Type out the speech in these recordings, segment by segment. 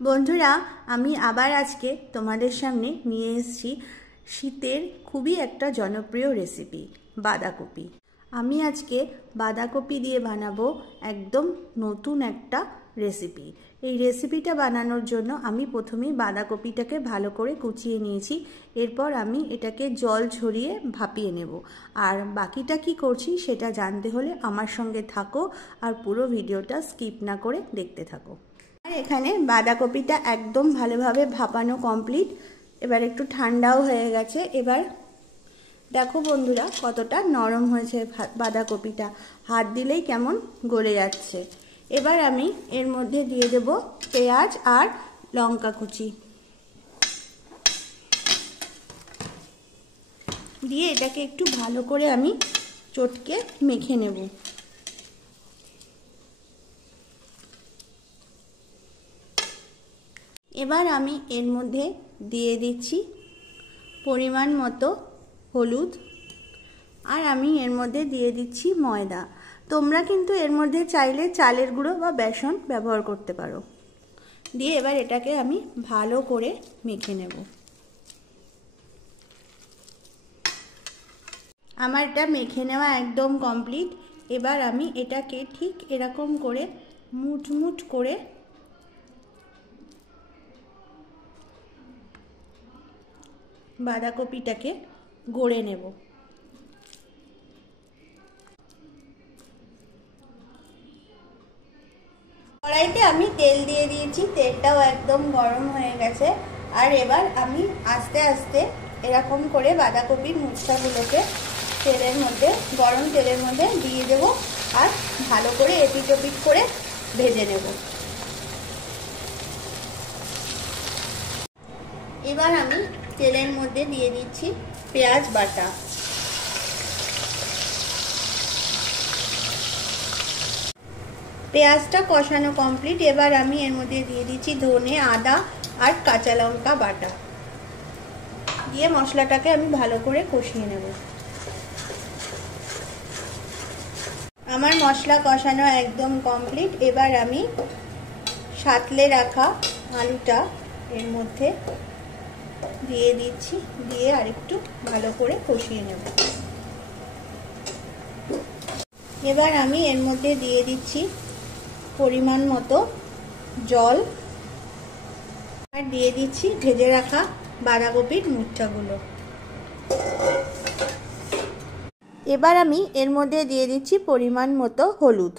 বন্ধুরা, আমি আবার আজকে তোমাদের সামনে নিয়ে এসেছি শীতের খুবই একটা জনপ্রিয় রেসিপি বাঁধাকপি। আমি আজকে বাঁধাকপি দিয়ে বানাবো একদম নতুন একটা রেসিপি। এই রেসিপিটা বানানোর জন্য আমি প্রথমেই বাঁধাকপিটাকে ভালো করে কুচিয়ে নিয়েছি। এরপর আমি এটাকে জল ঝরিয়ে ভাপিয়ে নেব। আর বাকিটা কি করছি সেটা জানতে হলে আমার সঙ্গে থাকো আর পুরো ভিডিওটা স্কিপ না করে দেখতে থাকো। আর এখানে বাঁধাকপিটা একদম ভালোভাবে ভাপানো কমপ্লিট। এবার একটু ঠান্ডাও হয়ে গেছে। এবার দেখো বন্ধুরা কতটা নরম হয়েছে বাঁধাকপিটা, হাত দিলেই কেমন গলে যাচ্ছে। এবার আমি এর মধ্যে দিয়ে দেব পেঁয়াজ আর লঙ্কা কুচি, দিয়ে এটাকে একটু ভালো করে আমি চটকে মেখে নেব। এবার আমি এর মধ্যে দিয়ে দিচ্ছি পরিমাণ মতো হলুদ, আর আমি এর মধ্যে দিয়ে দিচ্ছি ময়দা। তোমরা কিন্তু এর মধ্যে চাইলে চালের গুঁড়ো বা বেসন ব্যবহার করতে পারো। দিয়ে এবার এটাকে আমি ভালো করে মেখে নেব। আমার এটা মেখে নেওয়া একদম কমপ্লিট। এবার আমি এটাকে ঠিক এরকম করে মুঠ করে বাঁধাকপিটাকে গড়ে নেব। কড়াইতে আমি তেল দিয়ে দিয়েছি, তেলটাও একদম গরম হয়ে গেছে। আর এবার আমি আস্তে আস্তে এরকম করে বাঁধাকপির মুচড়াগুলোকে তেলের মধ্যে, গরম তেলের মধ্যে দিয়ে দেব আর ভালো করে এপিট ওপিট করে ভেজে নেব। এবার আমি তেলের মধ্যে দিয়ে দিচ্ছি পেঁয়াজ বাটা। পেঁয়াজটা কষানো কমপ্লিট। এবার আমি এর মধ্যে দিয়ে দিচ্ছি ধনে, আদা আর কাঁচা লঙ্কা বাটা, দিয়ে মশলাটাকে আমি ভালো করে কষিয়ে নেব। আমার মশলা কষানো একদম কমপ্লিট। এবার আমি সাঁতলে রাখা আলুটা এর মধ্যে দিয়ে দিচ্ছি, দিয়ে আরেকটু ভালো করে কষিয়ে নেব। এবার আমি এর মধ্যে দিয়ে দিচ্ছি পরিমাণ মতো জল, আর দিয়ে দিচ্ছি ভেজে রাখা বাঁধাকপির মুচড়াগুলো। এবার আমি এর মধ্যে দিয়ে দিচ্ছি পরিমাণ মতো হলুদ,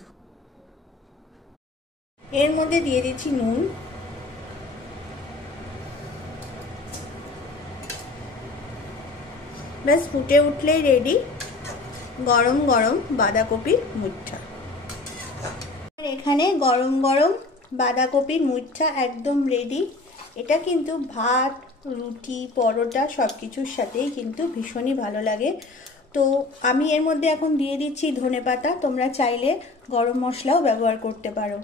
এর মধ্যে দিয়ে দিচ্ছি নুন, ব্যাস ফুটে উঠলেই রেডি গরম গরম বাঁধাকপির মুচড়া। এখানে গরম গরম বাঁধাকপির মুচড়া একদম রেডি। এটা কিন্তু ভাত, রুটি, পরোটা সব কিছুর সাথেই কিন্তু ভীষণই ভালো লাগে। তো আমি এর মধ্যে এখন দিয়ে দিচ্ছি ধনেপাতা। তোমরা চাইলে গরম মশলাও ব্যবহার করতে পারো।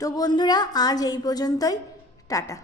তো বন্ধুরা, আজ এই পর্যন্তই। টাটা।